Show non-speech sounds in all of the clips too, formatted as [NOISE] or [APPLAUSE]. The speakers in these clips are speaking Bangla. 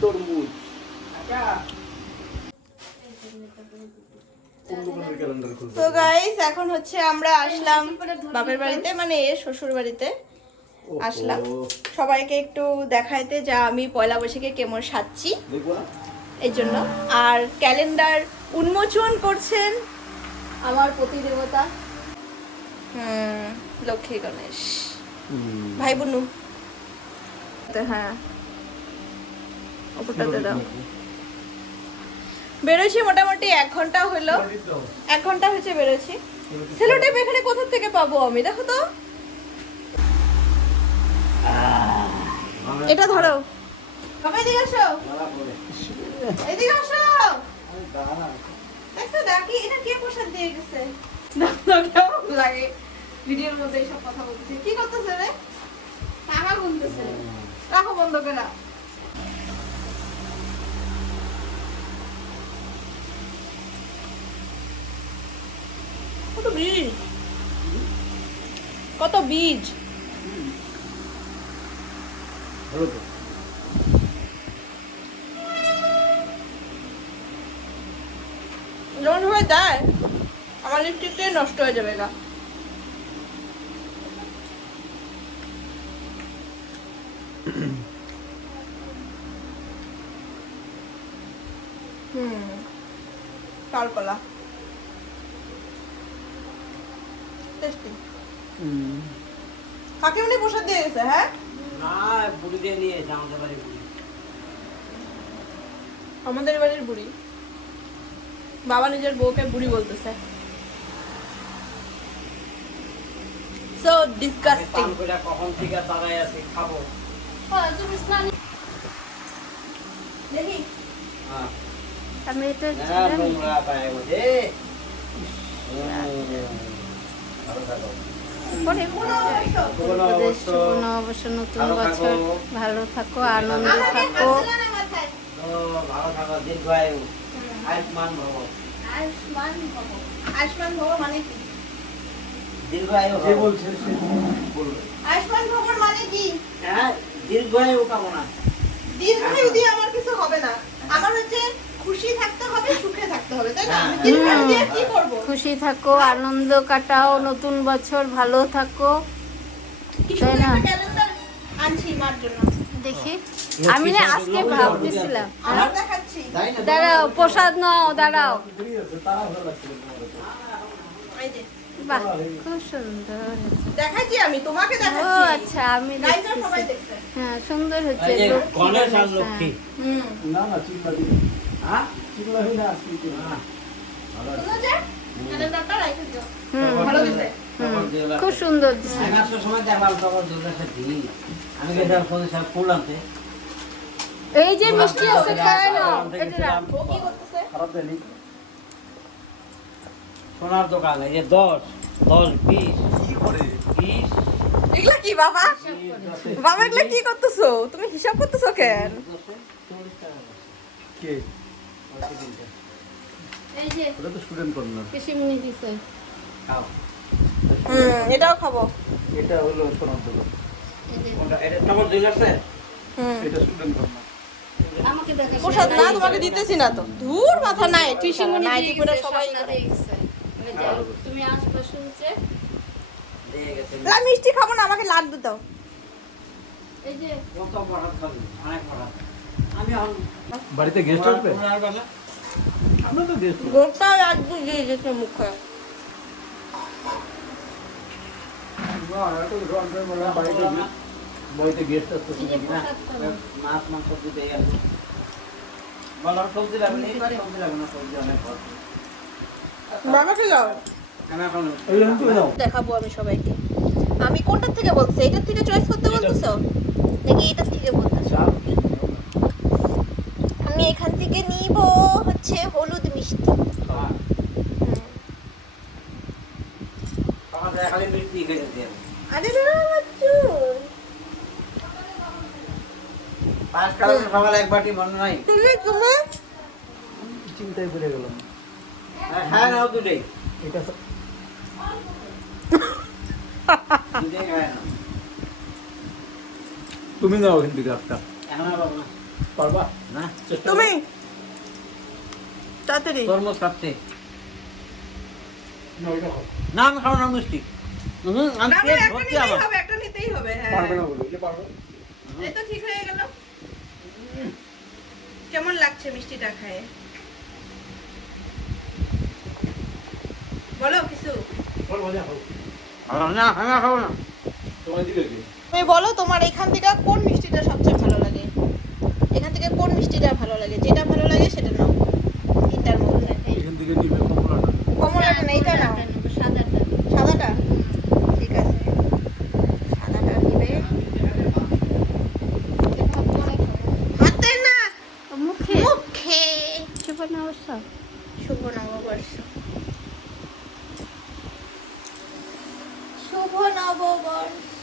তরমুজ। আচ্ছা তো গাইস এখন হচ্ছে আমরা আসলাম বাপের বাড়িতে মানে এর শ্বশুর বাড়িতে। আসলাম। সবাইকে একটু দেখাইতে যা আমি পয়লা বৈশাখে কেমন সাজছি। এই জন্য। আর ক্যালেন্ডার উন্মোচন করছেন আমার প্রতিদেবতা। হুম লক্ষ্মী গণেশ। ভাই বোনু। তো হ্যাঁ। বেরোছি মোটামুটি এক ঘণ্টা হলো। এক ঘণ্টা হয়েছে বেরোছি সেলোটেপ এখানে কোথা থেকে পাবো আমি? দেখো তো। এটা ধরো। কে প্রসাদ দিয়ে লাগে। ভিডিওর মধ্যে কথা বলতেছে কি করতেছে রে? টাকা গুনতেছে। রাখো বন্ধ করে কত বীজ? কত বীজ? ভালো তো। যেমন ভাবে দেয় আমার লিপস্টিকটাই নষ্ট হয়ে যাবে গা। হুম কালকলা। টেস্টি কাকিমনি প্রসাদ দিয়ে গেছে হ্যাঁ? না বুড়ি দিয়ে নিয়ে এসে আমাদের বাড়ি বুড়ি। আমাদের বাড়ির বুড়ি। বাবা নিজের বউকে বুড়ি বলতেছে। সো ডিসকাস্টিং কখন থেকে দাঁড়ায় আছে খাব। দেখি। হ্যাঁ। আমি এটা অবশ্য নতুন ভালো বছর থাকো। ভালো থাকো আনন্দে থাকো। ভালো থাকো দীর্ঘায়ু। আয়ুষ্মান ভব। আয়ুষ্মান ভব। আয়ুষ্মান ভব মানে কি? দীর্ঘায়ু যে বলছে সে বলবে। আয়ুষ্মান ভব মানে কি? হ্যাঁ দীর্ঘায়ু কামনা। দীর্ঘায়ু দিয়ে আমার কিছু হবে না। আমার হচ্ছে খুশি থাকতে হবে সুখে থাকতে হবে তাই না? আমি হ্যাঁ। দিয়ে কি করব? খুশি থাকো আনন্দ কাটাও নতুন বছর ভালো থাকো। তাই না? আনছি মার জন্য। দেখি। আমি না আজকে ভাবতেছিলাম। আমার দেখাচ্ছি। তাই না? দাঁড়াও প্রসাদ নাও দাঁড়াও। বাহ খুব সুন্দর। দেখাচ্ছি আমি তোমাকে ও দেখাচ্ছি। আচ্ছা আমি দেখছে। হ্যাঁ সুন্দর হচ্ছে গণেশ আর লক্ষ্মী। হুম। না না হ্যাঁ? না না হ্যাঁ। খুব সুন্দর। এই যে মিষ্টি আছে খায় নাও আনতে এটা ও কি করতেছে খারাপ দেয়নি সোনার দোকান এই যে দশ দশ বিশ কি করে বিশ। এগুলা কি বাবা? বাবা এগুলা কি করতেছো? তুমি হিসাব করতেছো কেন? কে? ওটা তো স্টুডেন্ট কর্নার কিসিমনি দিছে। খাও। হুম এটাও খাব। এটা হলো সোনার দোকান। এই এটা তোমার দুই লাগছে? হুম। এটা স্টুডেন্ট কর্নার প্রসাদ না তোমাকে দিতেছি না তো। ধুর মাথা নাই টিউশন নাইটি পরে সবাই তুমি আসবে শুনছে। দিয়ে গেছে। না, মিষ্টি খাব না আমাকে লাড্ডু দাও। এই যে। আমি এখন বাড়িতে গেস্ট আসবে? তোমরা আর বেলা? আমরা তো গেস্ট গোটা লাড্ডু দিয়ে গেছে মুখে বাড়িতে বাড়িতে গেস্ট আসতেছে এই যে নাকি না মাছ মাংস দিতে গেছে। বলো, সবজি লাগবে সবজি লাগবে না, সবজি অনেক বাবাকে দাও আমি এখন? এই জন্য তুমি দাও দেখাবো আমি সবাইকে। আমি কোনটার থেকে বলছি এটার থেকে চয়েস করতে বলতেছো? নাকি এটার থেকে বলতেছো? আমি এখান থেকে নিব হচ্ছে হলুদ মিষ্টি। হ্যাঁ। আরে বাচ্চু পাঁচ সকালে এক বাটি মনে নাই তুমি তুমি চিন্তায় পড়ে গেলাম। খায় নাও দুটোই এটা [LAUGHS] তুমি নাও এখন আর পাবো না পারবা না। তুমি? তাড়াতাড়ি। তরমুজ খাচ্ছে। না ওইটা খাও। না আমি খাব না মিষ্টি। হুম আমি না, না, পেট একটা ভর্তি হবে, একটা নিতেই হবে, হ্যাঁ। পারবে না বলে, পারবে? এই তো ঠিক হয়ে গেল। কেমন লাগছে মিষ্টিটা খায়? বলো কিছু? তুমি বলো তোমার এখান থেকে কোন মিষ্টিটা সবচেয়ে এখান থেকে কোন মিষ্টিটা ভালো লাগে? যেটা ভালো লাগে সেটা নাও। তিনটার মধ্যে। এখান থেকে নিবে কমলাটা। কমলাটা না? এইটা নাও সাদাটা। সাদাটা? ঠিক আছে। সাদাটা নিবে। হাতে না! মুখে? মুখে! শুভ নববর্ষ। শুভ নববর্ষ। শুভ নববর্ষ।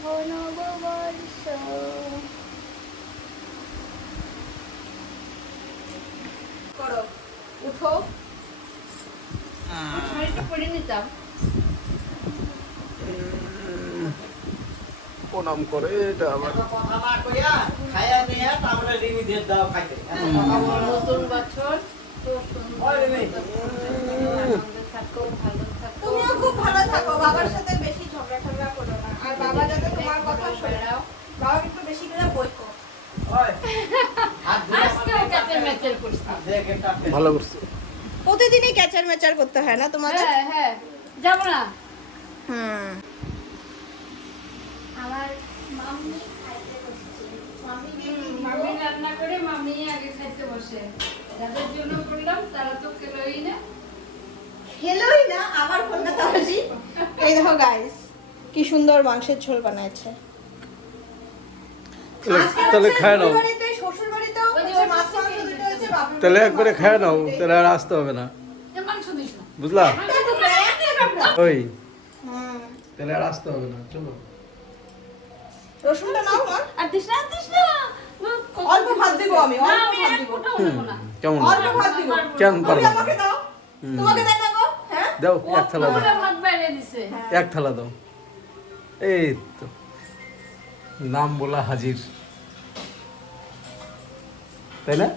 শুভ নববর্ষ করো। উঠো। শাড়িটা পরে নিতাম। প্রণাম করে এটা আবার। নতুন বছর তো রিমি। থাকো ভালো থাকো তুমিও খুব ভালো থাকো বাবার সাথে বেশি ঝগড়া ঝগড়া করো না আর বাবা যাতে তোমার কথা শোনে বেড়াও বাবা কিন্তু বেশি করে বই কর ওই হাত ধুয়ে আজকেও কাছে ম্যাচের করছি দেখে টাটে ভালো করছে। প্রতিদিনই ক্যাচার ম্যাচার করতে হয় না তোমাদের? হ্যাঁ হ্যাঁ। যাব না। হুম। আমার মাম্মি খাইতে বসছে। মাম্মিকে কি রান্না করে মামি আগে খাইতে বসে। যাদের জন্য করলাম তারা তো খেলোই না। খেলোই না আবার কলকাতা আসি এই দেখো গাইস কি সুন্দর মাংসের ঝোল বানাইছে। তাহলে খায় নাও। শ্বশুর বাড়িতে, বাড়িতেও মাছ মাংস তাহলে একবারে খায় নাও তাহলে আর আসতে হবে না। বুঝলা? ওই তাহলে আর আসতে হবে না চলো। রসুনটা নাও আর। দিস না দিস না অল্প ভাত দিব? আমি, অল্প ভাত এক দিব। ফোঁটাও নেব না। কেমন? অল্প ভাত দিব। কেন তুমি আমাকে দাও। তোমাকে হ্যাঁ? দাও এক থালা দাও। ভাত বাইরে দিছে। এক থালা দাও। এই তো নাম বলা হাজির। তাই না।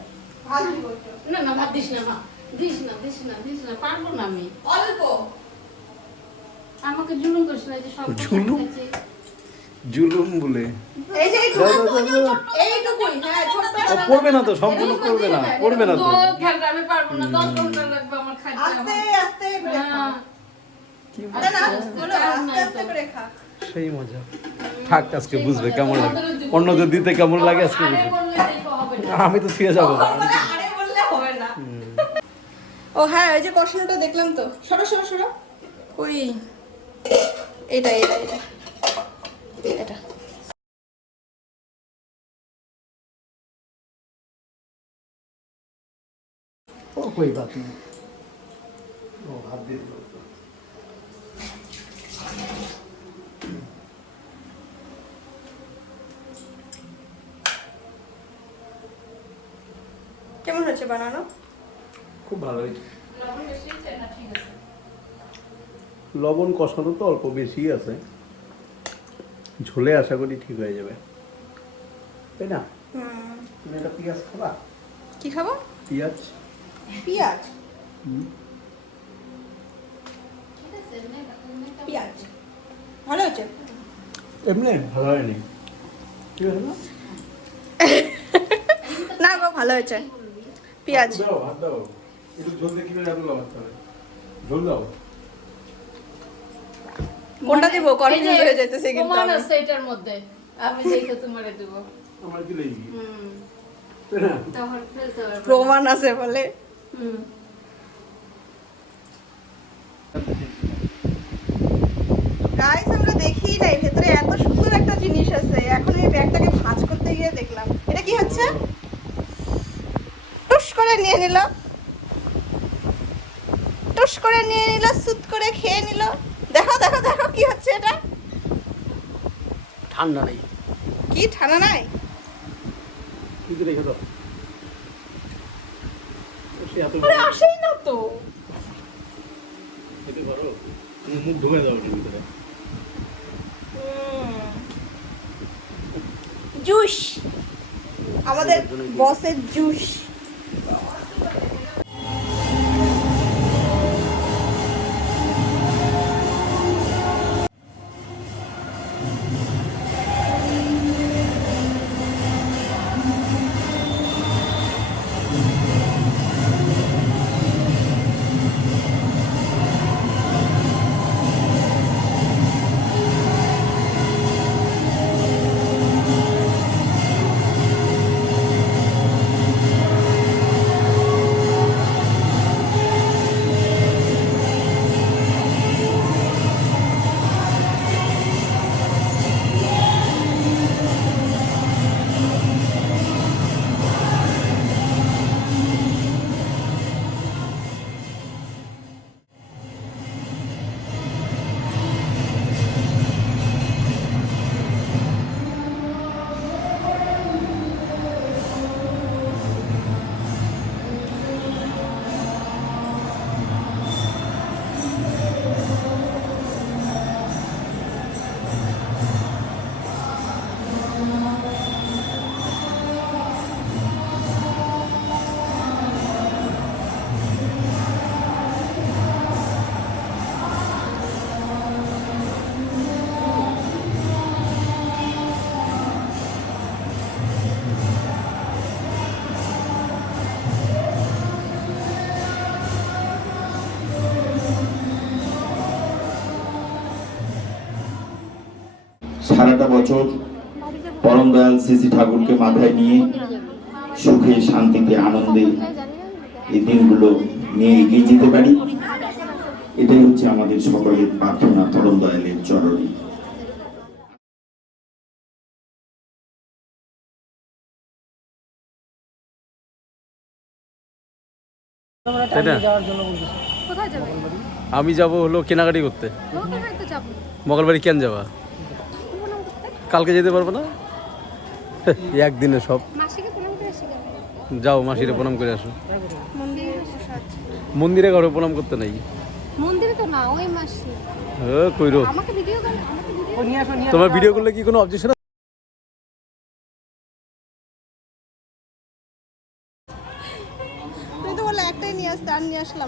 না না ভাত দিস না মা দিস না দিস না দিস না পারব না আমি। অল্প। আমাকে জুলুম করিস না যে সব জুলুম? জুলুম বলে? হ্যাঁ না তো সম্পূর্ণ পড়বে না পড়বে না তো। সেই মজা। থাক আজকে বুঝবে কেমন লাগে। অন্যদের দিতে কেমন লাগে আজকে বুঝবে। আমি তো ছুঁয়ে যাবো তখন বলে আরে বললে হবে না ও হ্যাঁ ওই যে কষানোটা দেখলাম তো সরো সরো সরো ওই এটা এটা এটা এটা ও कोई बात नहीं ও হাত দিয়ে দিল কেমন হচ্ছে বানানো? খুব ভালো হয়েছে লবণ বেশি হয়েছে না ঠিক আছে? লবণ কষানো তো অল্প বেশি আছে। ঝোলে আশা করি ঠিক হয়ে যাবে। তাই না? তুমি এটা পেঁয়াজ খাবা? কি খাব? পেঁয়াজ। পেঁয়াজ। ভালো হচ্ছে এমনি ভালো হয়নি। কি হলো না গো ভালো হয়েছে। পেঁয়াজ। দাও হাত দাও। একটু ঝোল কীভাবে এত লাগাতে হবে ঝোল দাও। কোনটা দিব? কনফিউজ হয়ে যাইতেছে কিন্তু আছে এটার মধ্যে। আমি দেখে তোমারে দেবো। আমার দিলেই হুম। তাই না? তখন ফেলতে পারব না। প্রমাণ আছে বলে। হুম। গাইস আমরা দেখি নাই ভেতরে এত সুন্দর একটা জিনিস আছে। এখন এই ব্যাগটাকে ভাঁজ করতে গিয়ে দেখলাম। এটা কি হচ্ছে? টুস করে নিয়ে নিল। টুস করে নিয়ে নিল সুত করে খেয়ে নিল। দেখো দেখো দেখো কি হচ্ছে এটা। ঠান্ডা নেই। কি ঠান্ডা নাই? কিন্তু রেখে দাও। আরে আসেই না তো। খেতে পারো? মুখ দাও ওটার ভিতরে। জুস। আমাদের বসের জুস। সারাটা বছর পরম দয়াল শ্রী ঠাকুরকে মাথায় নিয়ে সুখে শান্তিতে আনন্দে এই দিনগুলো নিয়ে এগিয়ে যেতে পারি। এটাই হচ্ছে আমাদের সকলের প্রার্থনা পরম দয়ালের চরণে আমি যাব হলো কেনাকাটি করতে। মঙ্গলবাড়ি কেন যাবা? কালকে যেতে পারব না? [LAUGHS] একদিনে সব। মাসিকে প্রণাম করে এসে গেল যাও মাসিরে প্রণাম করে আসো। মন্দিরে বসে আছে মন্দিরে ঘরে প্রণাম করতে নাই? মন্দিরে তো না ওই মাসি। ও কইরো আমাকে ভিডিও কল আমাকে ভিডিও তোমার ভিডিও করলে কি কোনো অবজেকশন তুই তো বলে একটাই নিয়ে আসতে আর নিয়ে আসলাম।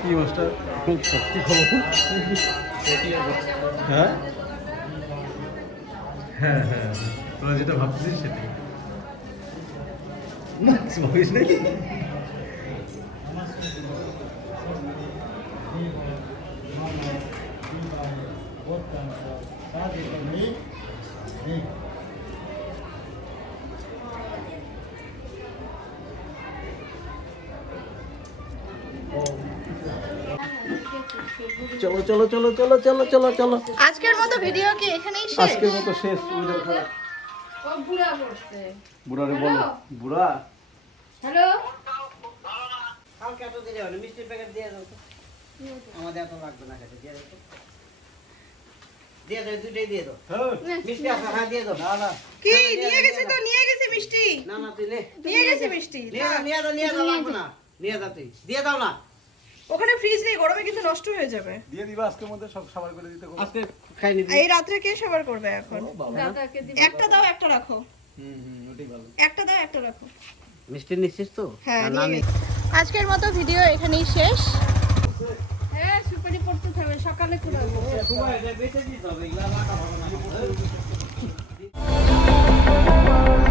কি মাস্টার খুব সত্যি খবর হ্যাঁ হ্যাঁ হ্যাঁ তোরা যেটা ভাবছিস সেটাই ভাবিস নাকি চলো চলো চলো চলো চলো চলো চলো। আজকের মতো ভিডিও কি এখানেই শেষ? আজকের মতো শেষ বুড়া বুড়ারে বলো বুড়া? হ্যালো? কালকে এত দিলে হবে না, মিষ্টির প্যাকেট দিয়ে দাও তো। আমাদের এত লাগবে না খেতে দিয়ে দাও তো। দিয়ে দাও দুইটাই দিয়ে দাও। মিষ্টি আছে হ্যাঁ দিয়ে দাও। না না। কি নিয়ে গেছে তো নিয়ে গেছে মিষ্টি। না না তুই নে। নিয়ে গেছে মিষ্টি। নিয়ে নিয়ে দাও নিয়ে দাও লাগবে না। নিয়ে দাও তুই। দিয়ে দাও না। ওখানে ফ্রিজ নেই গরমে কিন্তু নষ্ট হয়ে যাবে। দিয়ে দিবা আজকের মধ্যে সব সাবার করে দিতে আজকে খাই নিবি এই রাত্রে কে সবার করবে এখন? একটা দাও একটা রাখো। হুম হুম ওটাই ভালো। একটা দাও একটা রাখো। মিষ্টি নিচ্ছিস তো? হ্যাঁ না নি। আজকের মতো ভিডিও এখানেই শেষ। হ্যাঁ সুপারি পড়তে থাকবে সকালে করে বেঁচে দিতে হবে এগুলা রাখা হবে না। [LAUGHS]